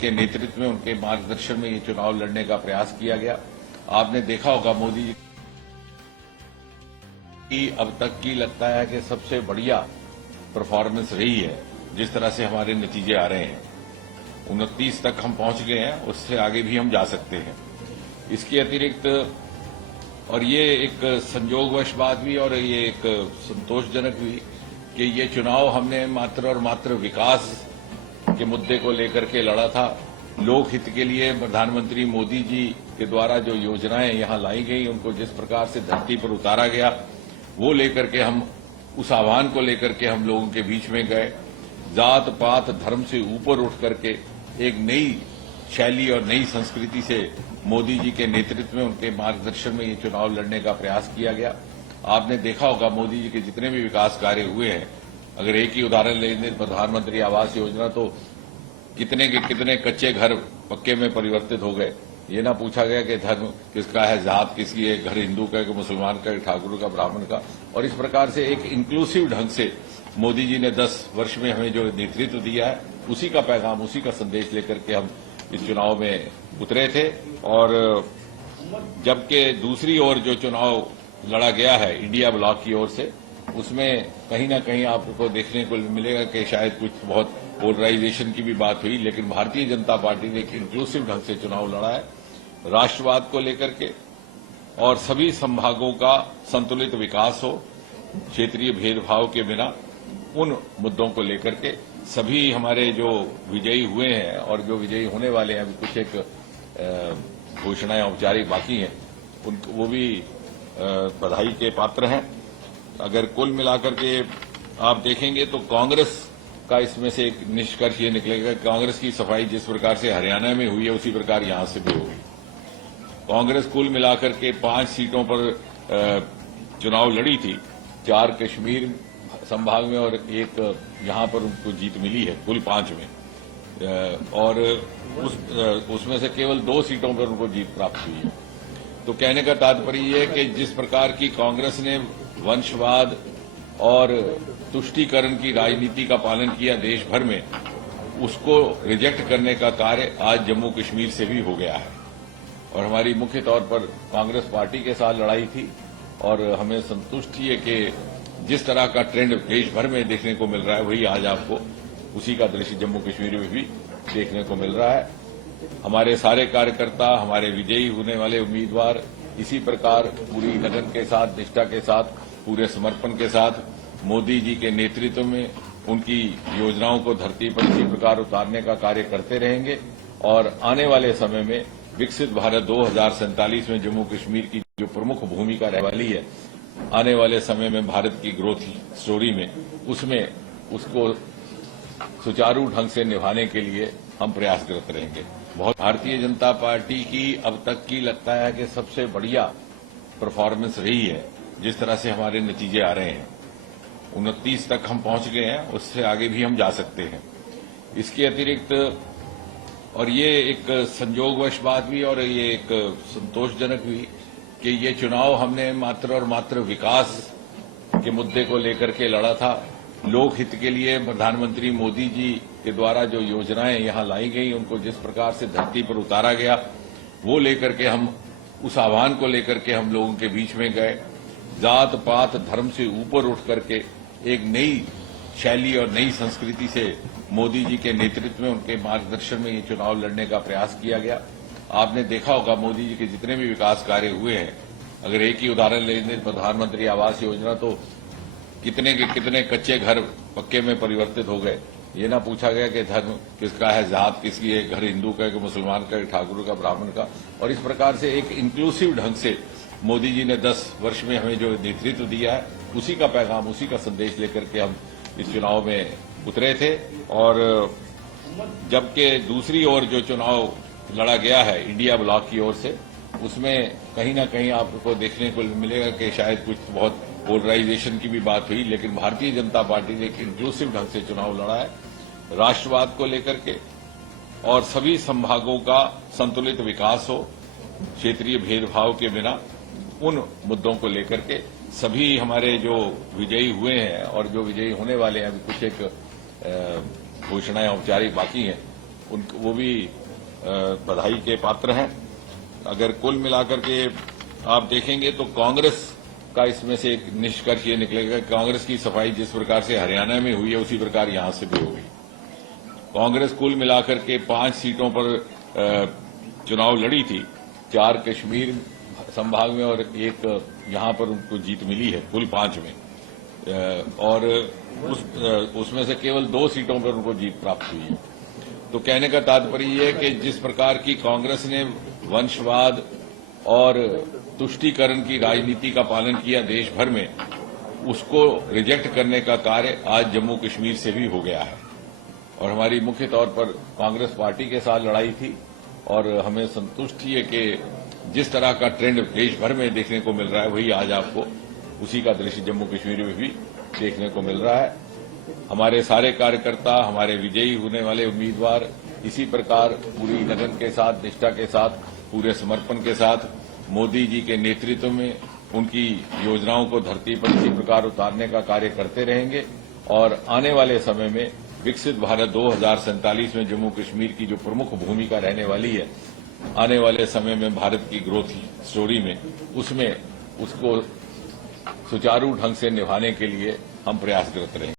के नेतृत्व में, उनके मार्गदर्शन में ये चुनाव लड़ने का प्रयास किया गया। आपने देखा होगा मोदी जी की अब तक की लगता है कि सबसे बढ़िया परफॉर्मेंस रही है, जिस तरह से हमारे नतीजे आ रहे हैं। 29 तक हम पहुंच गए हैं, उससे आगे भी हम जा सकते हैं। इसके अतिरिक्त और ये एक संयोगवश बात भी और ये एक संतोषजनक भी कि ये चुनाव हमने मात्र और मात्र विकास के मुद्दे को लेकर के लड़ा था। लोक हित के लिए प्रधानमंत्री मोदी जी के द्वारा जो योजनाएं यहां लाई गई, उनको जिस प्रकार से धरती पर उतारा गया, वो लेकर के हम उस आह्वान को लेकर के हम लोगों के बीच में गए। जात पात धर्म से ऊपर उठ करके एक नई शैली और नई संस्कृति से मोदी जी के नेतृत्व में, उनके मार्गदर्शन में ये चुनाव लड़ने का प्रयास किया गया। आपने देखा होगा मोदी जी के जितने भी विकास कार्य हुए हैं, अगर एक ही उदाहरण लें, प्रधानमंत्री आवास योजना, तो कितने के कितने कच्चे घर पक्के में परिवर्तित हो गए। ये ना पूछा गया कि धर्म किसका है, जात किसकी है, घर हिंदू का है कि मुसलमान का, ठाकुर का, ब्राह्मण का। और इस प्रकार से एक इंक्लूसिव ढंग से मोदी जी ने 10 वर्ष में हमें जो नेतृत्व दिया है, उसी का पैगाम, उसी का संदेश लेकर के हम इस चुनाव में उतरे थे। और जबकि दूसरी ओर जो चुनाव लड़ा गया है इंडिया ब्लॉक की ओर से, उसमें कहीं ना कहीं आपको देखने को मिलेगा कि शायद कुछ बहुत पोलराइजेशन की भी बात हुई, लेकिन भारतीय जनता पार्टी ने एक इंक्लूसिव ढंग से चुनाव लड़ा है, राष्ट्रवाद को लेकर के, और सभी संभागों का संतुलित विकास हो, क्षेत्रीय भेदभाव के बिना, उन मुद्दों को लेकर के सभी हमारे जो विजयी हुए हैं और जो विजयी होने वाले हैं, अभी कुछ एक घोषणाएं औपचारिक बाकी हैं, वो भी बधाई के पात्र हैं। अगर कुल मिलाकर के आप देखेंगे तो कांग्रेस का इसमें से एक निष्कर्ष ये निकलेगा, कांग्रेस की सफाई जिस प्रकार से हरियाणा में हुई है, उसी प्रकार यहां से भी होगी। कांग्रेस कुल मिलाकर के 5 सीटों पर चुनाव लड़ी थी, 4 कश्मीर संभाग में और एक यहां पर उनको जीत मिली है, कुल 5 में, और उसमें से केवल 2 सीटों पर उनको जीत प्राप्त हुई है। तो कहने का तात्पर्य यह है कि जिस प्रकार की कांग्रेस ने वंशवाद और तुष्टीकरण की राजनीति का पालन किया देश भर में, उसको रिजेक्ट करने का कार्य आज जम्मू कश्मीर से भी हो गया है। और हमारी मुख्य तौर पर कांग्रेस पार्टी के साथ लड़ाई थी, और हमें संतुष्टि है कि जिस तरह का ट्रेंड देश भर में देखने को मिल रहा है, वही आज आपको उसी का दृश्य जम्मू कश्मीर में भी देखने को मिल रहा है। हमारे सारे कार्यकर्ता, हमारे विजयी होने वाले उम्मीदवार इसी प्रकार पूरी लगन के साथ, निष्ठा के साथ, पूरे समर्पण के साथ मोदी जी के नेतृत्व में उनकी योजनाओं को धरती पर इसी प्रकार उतारने का कार्य करते रहेंगे। और आने वाले समय में विकसित भारत 2047 में जम्मू कश्मीर की जो प्रमुख भूमिका रहने वाली है, आने वाले समय में भारत की ग्रोथ स्टोरी में, उसमें उसको सुचारू ढंग से निभाने के लिए हम प्रयासरत रहेंगे। भारतीय जनता पार्टी की अब तक की लगता है कि सबसे बढ़िया परफॉर्मेंस रही है, जिस तरह से हमारे नतीजे आ रहे हैं। 29 तक हम पहुंच गए हैं, उससे आगे भी हम जा सकते हैं। इसके अतिरिक्त और ये एक संयोगवश बात भी और ये एक संतोषजनक भी कि ये चुनाव हमने मात्र और मात्र विकास के मुद्दे को लेकर के लड़ा था। लोक हित के लिए प्रधानमंत्री मोदी जी के द्वारा जो योजनाएं यहां लाई गई, उनको जिस प्रकार से धरती पर उतारा गया, वो लेकर के हम उस आह्वान को लेकर के हम लोगों के बीच में गए। जात पात धर्म से ऊपर उठ करके एक नई शैली और नई संस्कृति से मोदी जी के नेतृत्व में, उनके मार्गदर्शन में ये चुनाव लड़ने का प्रयास किया गया। आपने देखा होगा मोदी जी के जितने भी विकास कार्य हुए हैं, अगर एक ही उदाहरण लें, प्रधानमंत्री आवास योजना, तो कितने के कितने कच्चे घर पक्के में परिवर्तित हो गए। ये ना पूछा गया कि धर्म किसका है, जात किसकी है, घर हिंदू का है कि मुसलमान का, ठाकुर का, ब्राह्मण का। और इस प्रकार से एक इंक्लूसिव ढंग से मोदी जी ने 10 वर्ष में हमें जो नेतृत्व दिया है, उसी का पैगाम, उसी का संदेश लेकर के हम इस चुनाव में उतरे थे। और जबकि दूसरी ओर जो चुनाव लड़ा गया है इंडिया ब्लॉक की ओर से, उसमें कहीं ना कहीं आपको देखने को मिलेगा कि शायद कुछ बहुत पोलराइजेशन की भी बात हुई, लेकिन भारतीय जनता पार्टी ने एक इंक्लूसिव ढंग से चुनाव लड़ा है, राष्ट्रवाद को लेकर के, और सभी संभागों का संतुलित विकास हो, क्षेत्रीय भेदभाव के बिना, उन मुद्दों को लेकर के सभी हमारे जो विजयी हुए हैं और जो विजयी होने वाले हैं, अभी कुछ एक घोषणाएं औपचारिक बाकी हैं, वो भी बधाई के पात्र हैं। अगर कुल मिलाकर के आप देखेंगे तो कांग्रेस का इसमें से एक निष्कर्ष ये निकलेगा कि कांग्रेस की सफाई जिस प्रकार से हरियाणा में हुई है उसी प्रकार यहां से भी होगी। कांग्रेस कुल मिलाकर के 5 सीटों पर चुनाव लड़ी थी, 4 कश्मीर संभाग में और 1 यहां पर उनको जीत मिली है, कुल 5 में, और उसमें से केवल 2 सीटों पर उनको जीत प्राप्त हुई है। तो कहने का तात्पर्य यह है कि जिस प्रकार की कांग्रेस ने वंशवाद और तुष्टीकरण की राजनीति का पालन किया देश भर में, उसको रिजेक्ट करने का कार्य आज जम्मू कश्मीर से भी हो गया है। और हमारी मुख्य तौर पर कांग्रेस पार्टी के साथ लड़ाई थी और हमें संतुष्टि है कि जिस तरह का ट्रेंड देश भर में देखने को मिल रहा है वही आज आपको उसी का दृश्य जम्मू कश्मीर में भी देखने को मिल रहा है। हमारे सारे कार्यकर्ता, हमारे विजयी होने वाले उम्मीदवार इसी प्रकार पूरी लगन के साथ, निष्ठा के साथ, पूरे समर्पण के साथ मोदी जी के नेतृत्व में उनकी योजनाओं को धरती पर इसी प्रकार उतारने का कार्य करते रहेंगे और आने वाले समय में विकसित भारत 2047 में जम्मू कश्मीर की जो प्रमुख भूमिका रहने वाली है, आने वाले समय में भारत की ग्रोथ स्टोरी में, उसमें उसको सुचारू ढंग से निभाने के लिए हम प्रयासरत रहेंगे।